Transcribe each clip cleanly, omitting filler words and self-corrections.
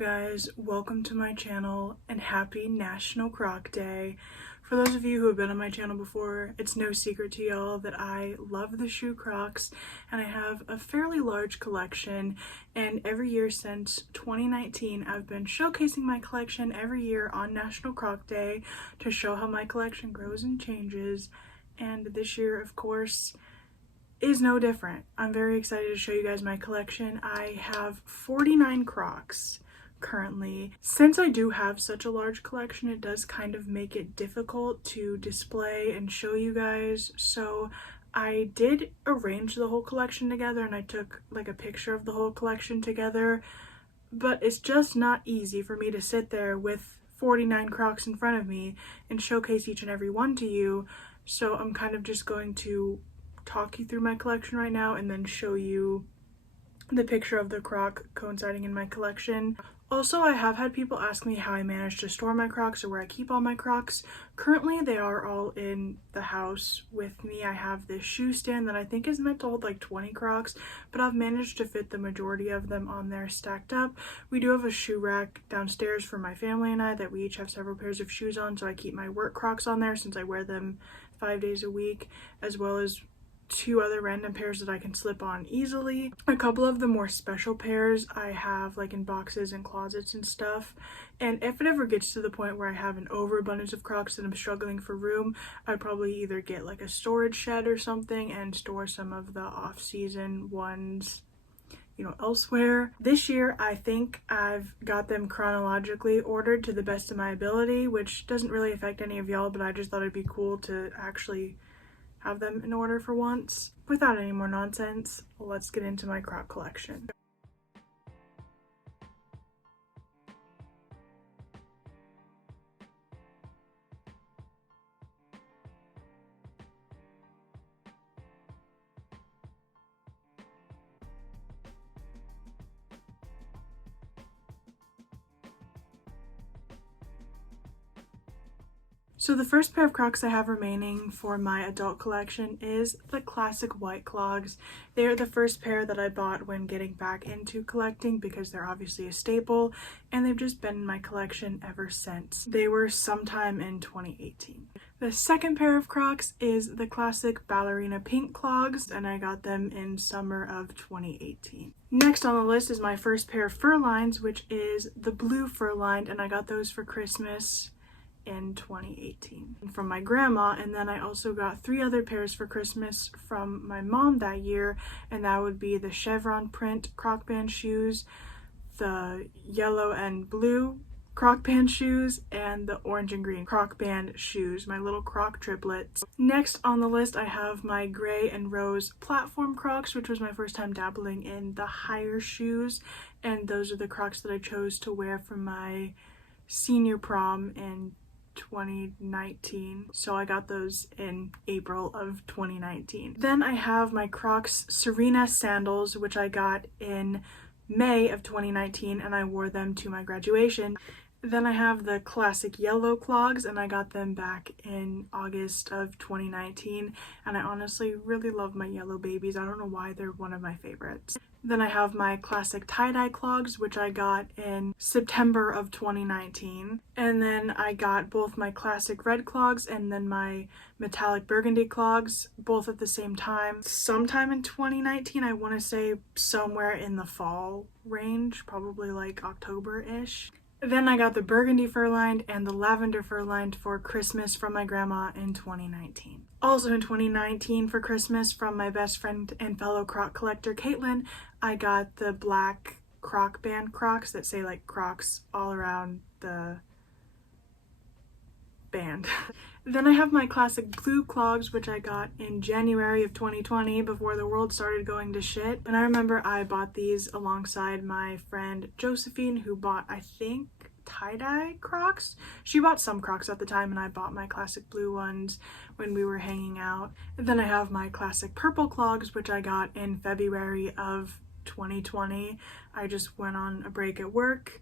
guys, welcome to my channel and happy National Croc Day. For those of you who have been on my channel before, it's no secret to y'all that I love the shoe Crocs and I have a fairly large collection, and every year since 2019 I've been showcasing my collection every year on National Croc Day to show how my collection grows and changes, and this year of course is no different. I'm very excited to show you guys my collection. I have 49 Crocs currently. Since I do have such a large collection, it does kind of make it difficult to display and show you guys. So I did arrange the whole collection together and I took like a picture of the whole collection together, but it's just not easy for me to sit there with 49 Crocs in front of me and showcase each and every one to you. So I'm kind of just going to talk you through my collection right now and then show you the picture of the Croc coinciding in my collection. Also, I have had people ask me how I managed to store my Crocs or where I keep all my Crocs. Currently, they are all in the house with me. I have this shoe stand that I think is meant to hold like 20 Crocs, but I've managed to fit the majority of them on there stacked up. We do have a shoe rack downstairs for my family and I that we each have several pairs of shoes on, so I keep my work Crocs on there since I wear them 5 days a week, as well as two other random pairs that I can slip on easily. A couple of the more special pairs I have like in boxes and closets and stuff, and if it ever gets to the point where I have an overabundance of Crocs and I'm struggling for room, I'd probably either get like a storage shed or something and store some of the off-season ones, you know, elsewhere. This year I think I've got them chronologically ordered to the best of my ability, which doesn't really affect any of y'all, but I just thought it'd be cool to actually have them in order for once. Without any more nonsense, let's get into my Croc collection. So the first pair of Crocs I have remaining for my adult collection is the classic white clogs. They are the first pair that I bought when getting back into collecting because they're obviously a staple, and they've just been in my collection ever since. They were sometime in 2018. The second pair of Crocs is the classic ballerina pink clogs, and I got them in summer of 2018. Next on the list is my first pair of fur lines, which is the blue fur lined, and I got those for Christmas in 2018 from my grandma. And then I also got 3 other pairs for Christmas from my mom that year, and that would be the chevron print Croc band shoes, the yellow and blue Croc band shoes, and the orange and green Croc band shoes, my little Croc triplets. Next on the list I have my gray and rose platform Crocs, which was my first time dabbling in the higher shoes, and those are the Crocs that I chose to wear for my senior prom in 2019, so I got those in April of 2019. Then I have my Crocs Serena sandals, which I got in May of 2019, and I wore them to my graduation. Then I have the classic yellow clogs, and I got them back in August of 2019, and I honestly really love my yellow babies. I don't know why, they're one of my favorites. Then I have my classic tie-dye clogs, which I got in September of 2019. And then I got both my classic red clogs and then my metallic burgundy clogs, both at the same time. Sometime in 2019, I want to say somewhere in the fall range, probably like October-ish. Then I got the burgundy fur-lined and the lavender fur-lined for Christmas from my grandma in 2019. Also in 2019 for Christmas from my best friend and fellow Croc collector Caitlin, I got the black Croc band Crocs that say like Crocs all around the band. Then I have my classic blue clogs, which I got in January of 2020 before the world started going to shit. And I remember I bought these alongside my friend Josephine, who bought, I think, tie-dye Crocs. She bought some Crocs at the time, and I bought my classic blue ones when we were hanging out. And then I have my classic purple clogs, which I got in February of 2020. I just went on a break at work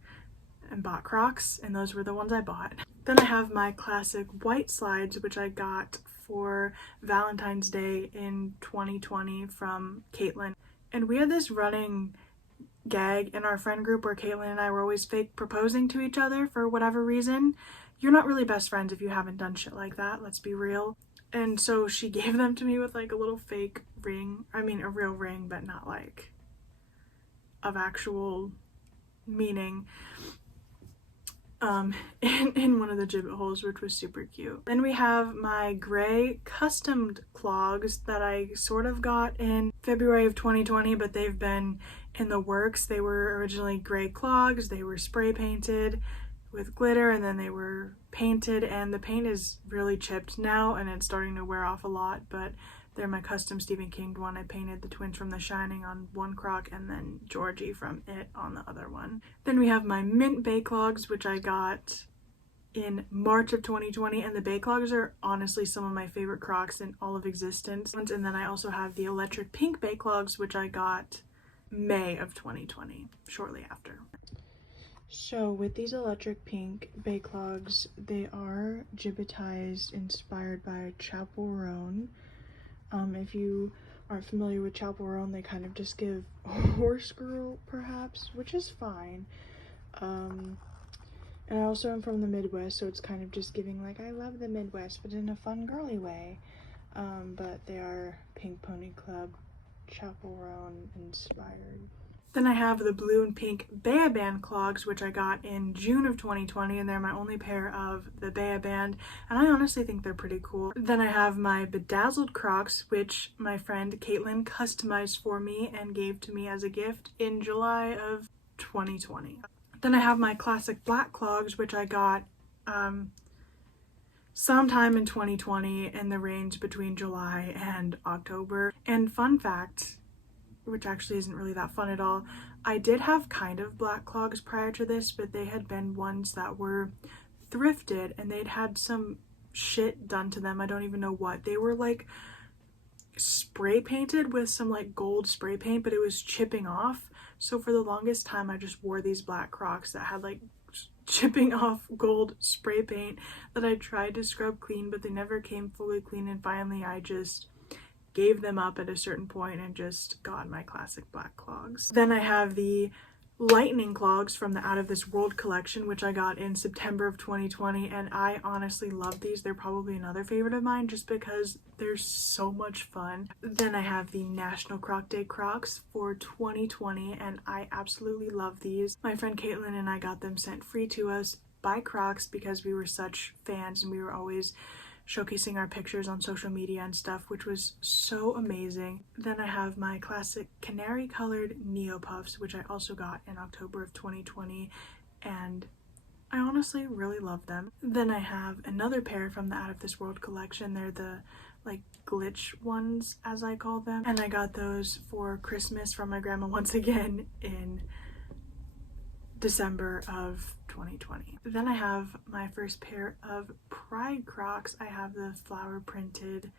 and bought Crocs, and those were the ones I bought. Then I have my classic white slides, which I got for Valentine's Day in 2020 from Caitlin. And we had this running gag in our friend group where Caitlin and I were always fake proposing to each other for whatever reason. You're not really best friends if you haven't done shit like that, let's be real. And so she gave them to me with like a little fake ring. I mean, a real ring, but not like of actual meaning. In one of the gibbet holes, which was super cute. Then we have my gray customed clogs that I sort of got in February of 2020, but they've been in the works. They were originally gray clogs. They were spray painted with glitter, and then they were painted, and the paint is really chipped now and it's starting to wear off a lot, but they're my custom Stephen King one. I painted the twins from The Shining on one croc and then Georgie from It on the other one. Then we have my mint bay clogs, which I got in March of 2020, and the bay clogs are honestly some of my favorite crocs in all of existence. And then I also have the electric pink bay clogs, which I got May of 2020, shortly after. So with these electric pink bay clogs, they are gibbetized, inspired by Chapel Roan. If you aren't familiar with Chapel Roan, they kind of just give horse girl perhaps, which is fine. And I also am from the Midwest, so it's kind of just giving like, I love the Midwest, but in a fun girly way. But they are Pink Pony Club Chapel Roan inspired. Then I have the blue and pink Bea Band clogs, which I got in June of 2020, and they're my only pair of the Bea Band, and I honestly think they're pretty cool. Then I have my bedazzled Crocs, which my friend Caitlin customized for me and gave to me as a gift in July of 2020. Then I have my classic black clogs, which I got sometime in 2020 in the range between July and October. And fun fact, which actually isn't really that fun at all, I did have kind of black clogs prior to this, but they had been ones that were thrifted and they'd had some shit done to them. I don't even know what. They were like spray painted with some like gold spray paint, but it was chipping off. So for the longest time I just wore these black Crocs that had like chipping off gold spray paint that I tried to scrub clean, but they never came fully clean, and finally I just gave them up at a certain point and just got my classic black clogs. Then I have the lightning clogs from the Out of This World collection, which I got in September of 2020, and I honestly love these. They're probably another favorite of mine just because they're so much fun. Then I have the National Croc Day Crocs for 2020, and I absolutely love these. My friend Caitlin and I got them sent free to us by Crocs because we were such fans and we were always showcasing our pictures on social media and stuff, which was so amazing. Then I have my classic canary colored Neo Puffs, which I also got in October of 2020, and I honestly really love them. Then I have another pair from the Out of This World collection. They're the like glitch ones, as I call them, and I got those for Christmas from my grandma once again in December of 2020. Then I have my first pair of Pride Crocs. I have the flower printed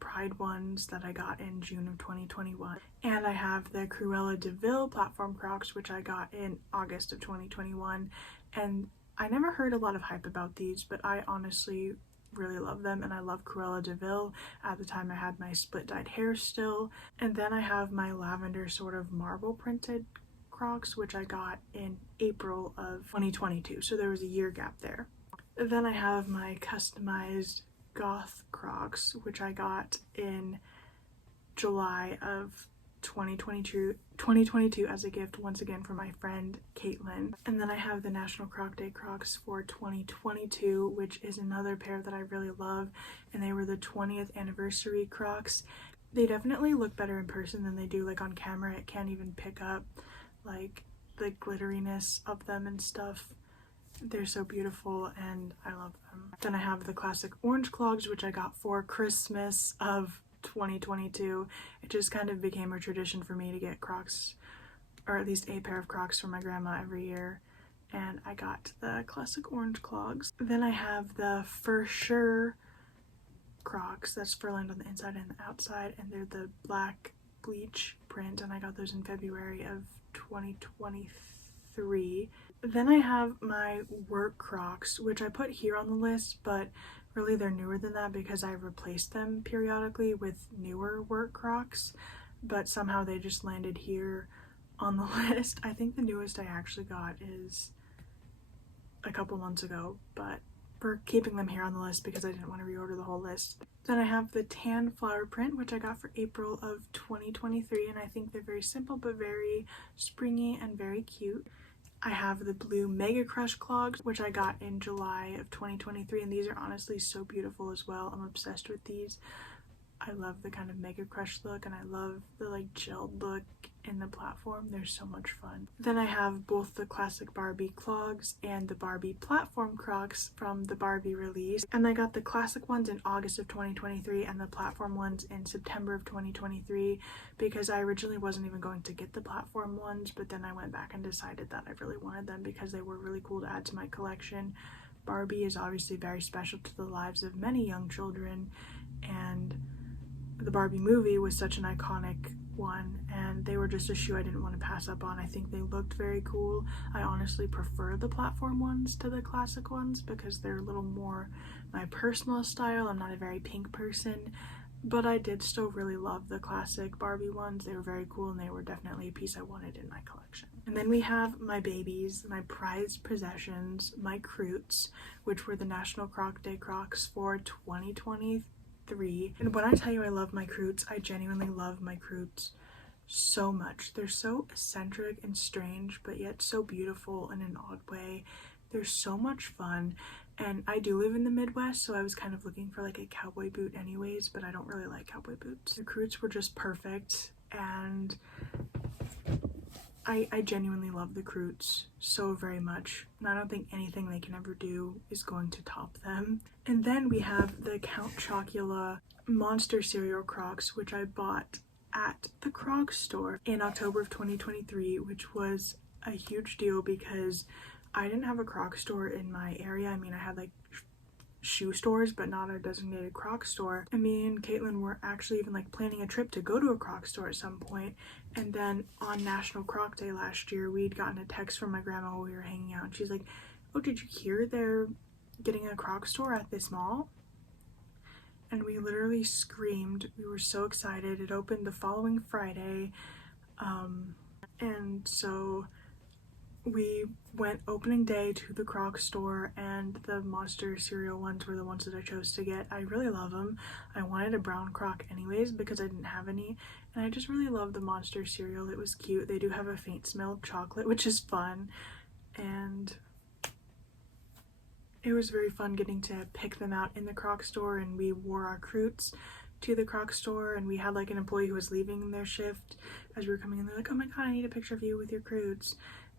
Pride ones that I got in June of 2021. And I have the Cruella de Vil platform Crocs, which I got in August of 2021. And I never heard a lot of hype about these, but I honestly really love them, and I love Cruella de Vil. At the time I had my split dyed hair still. And then I have my lavender sort of marble printed Crocs, which I got in April of 2022, so there was a year gap there. Then I have my customized goth Crocs, which I got in July of 2022 as a gift once again from my friend Caitlin. And then I have the National Croc Day Crocs for 2022, which is another pair that I really love, and they were the 20th anniversary Crocs. They definitely look better in person than they do like on camera. It can't even pick up like the glitteriness of them and stuff. They're so beautiful and I love them. Then I have the classic orange clogs, which I got for Christmas of 2022. It just kind of became a tradition for me to get Crocs, or at least a pair of Crocs for my grandma every year, and I got the classic orange clogs. Then I have the For Sure Crocs. That's fur-lined on the inside and the outside, and they're the black bleach print, and I got those in February of 2023. Then I have my work Crocs, which I put here on the list, but really they're newer than that because I replaced them periodically with newer work Crocs, but somehow they just landed here on the list. I think the newest I actually got is a couple months ago, but we're keeping them here on the list because I didn't want to reorder the whole list. Then I have the tan flower print, which I got for April of 2023, and I think they're very simple but very springy and very cute. I have the blue Mega Crush clogs, which I got in July of 2023, and these are honestly so beautiful as well. I'm obsessed with these. I love the kind of Mega Crush look, and I love the like gelled look in the platform. They're so much fun. Then I have both the classic Barbie clogs and the Barbie platform Crocs from the Barbie release, and I got the classic ones in August of 2023 and the platform ones in September of 2023 because I originally wasn't even going to get the platform ones, but then I went back and decided that I really wanted them because they were really cool to add to my collection. Barbie is obviously very special to the lives of many young children, and the Barbie movie was such an iconic one, and they were just a shoe I didn't want to pass up on. I think they looked very cool. I honestly prefer the platform ones to the classic ones because they're a little more my personal style. I'm not a very pink person, but I did still really love the classic Barbie ones. They were very cool, and they were definitely a piece I wanted in my collection. And then we have my babies, my prized possessions, my Croots, which were the National Croc Day Crocs for 2023. And when I tell you I love my Croots, I genuinely love my Croots so much. They're so eccentric and strange, but yet so beautiful in an odd way. They're so much fun, and I do live in the Midwest, so I was kind of looking for like a cowboy boot anyways, but I don't really like cowboy boots. The Croots were just perfect, and I genuinely love the Croots so very much, and I don't think anything they can ever do is going to top them. And then we have the Count Chocula Monster Cereal Crocs, which I bought at the Crocs store in October of 2023, which was a huge deal because I didn't have a Crocs store in my area. I mean, I had like shoe stores, but not a designated Crocs store. And me and Caitlin were actually even like planning a trip to go to a Crocs store at some point. And then on National Croc Day last year, we'd gotten a text from my grandma while we were hanging out, and she's like, "Oh, did you hear they're getting a Crocs store at this mall?" And we literally screamed. We were so excited. It opened the following Friday, and so we went opening day to the Crocs store, and the Monster cereal ones were the ones that I chose to get. I really love them. I wanted a brown Croc anyways because I didn't have any, and I just really love the Monster cereal. It was cute. They do have a faint smell of chocolate, which is fun, and it was very fun getting to pick them out in the Crocs store. And we wore our Croots to the Crocs store, and we had like an employee who was leaving their shift as we were coming in. They're like, "Oh my god, I need a picture of you with your Croots."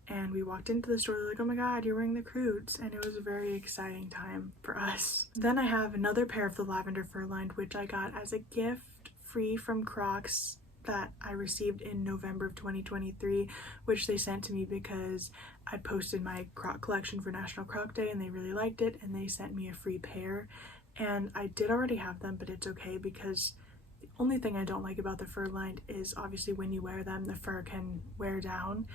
And we walked into the store, they're like, "Oh my god, you're wearing the Croots," and it was a very exciting time for us. Then I have another pair of the lavender fur lined, which I got as a gift free from Crocs that I received in November of 2023, which they sent to me because I posted my Croc collection for National Croc Day and they really liked it, and they sent me a free pair. And I did already have them, but it's okay because the only thing I don't like about the fur lined is obviously when you wear them, the fur can wear down.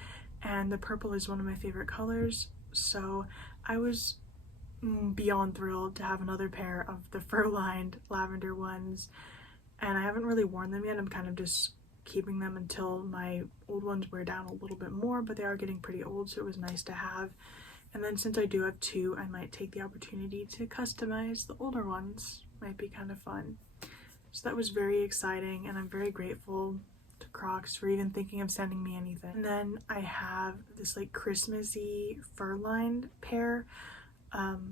And the purple is one of my favorite colors, so I was beyond thrilled to have another pair of the fur-lined lavender ones, and I haven't really worn them yet. I'm kind of just keeping them until my old ones wear down a little bit more, but they are getting pretty old, so it was nice to have. And then since I do have two, I might take the opportunity to customize the older ones. Might be kind of fun. So that was very exciting, and I'm very grateful to Crocs for even thinking of sending me anything. And then I have this like Christmassy fur-lined pair,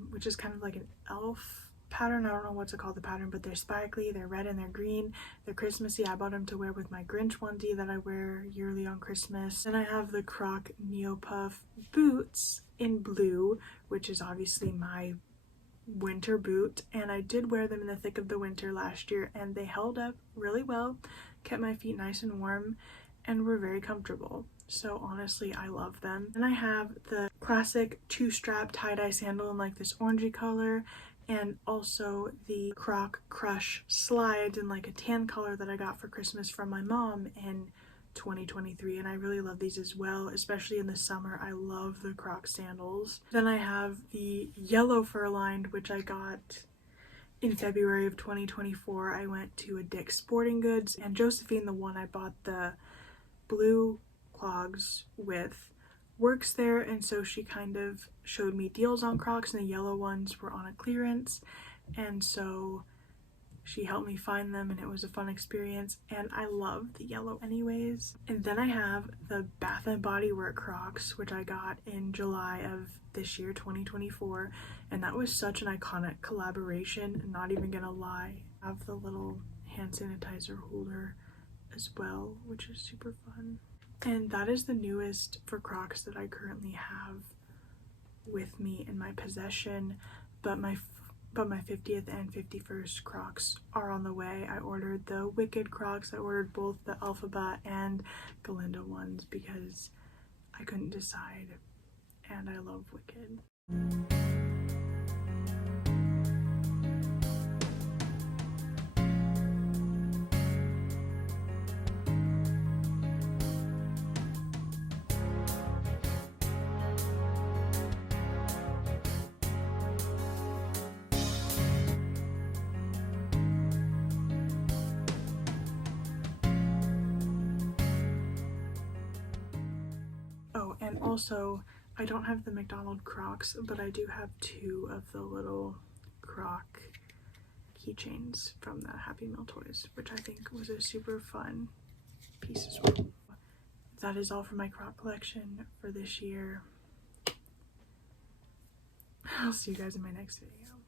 which is kind of like an elf pattern. I don't know what to call the pattern, but they're sparkly, they're red and they're green, they're Christmassy. I bought them to wear with my Grinch onesie that I wear yearly on Christmas. Then I have the Croc Neopuff boots in blue, which is obviously my winter boot, and I did wear them in the thick of the winter last year, and they held up really well, kept my feet nice and warm, and were very comfortable. So honestly, I love them. And I have the classic two-strap tie-dye sandal in like this orangey color, and also the Croc Crush slides in like a tan color that I got for Christmas from my mom in 2023, and I really love these as well, especially in the summer. I love the Croc sandals. Then I have the yellow fur-lined, which I got in February of 2024. I went to a Dick's Sporting Goods, and Josephine, the one I bought the blue clogs with works there, and so she kind of showed me deals on Crocs, and the yellow ones were on a clearance, and so she helped me find them, and it was a fun experience, and I love the yellow anyways. And then I have the Bath & Body Works Crocs, which I got in July of this year, 2024, and that was such an iconic collaboration. I'm not even gonna lie. I have the little hand sanitizer holder as well, which is super fun. And that is the newest for Crocs that I currently have with me in my possession, but my 50th and 51st Crocs are on the way. I ordered the Wicked Crocs. I ordered both the Alphabet and Galinda ones because I couldn't decide, and I love Wicked. Oh, and also, I don't have the McDonald's Crocs, but I do have 2 of the little Croc keychains from the Happy Meal toys, which I think was a super fun piece as well. That is all for my Croc collection for this year. I'll see you guys in my next video.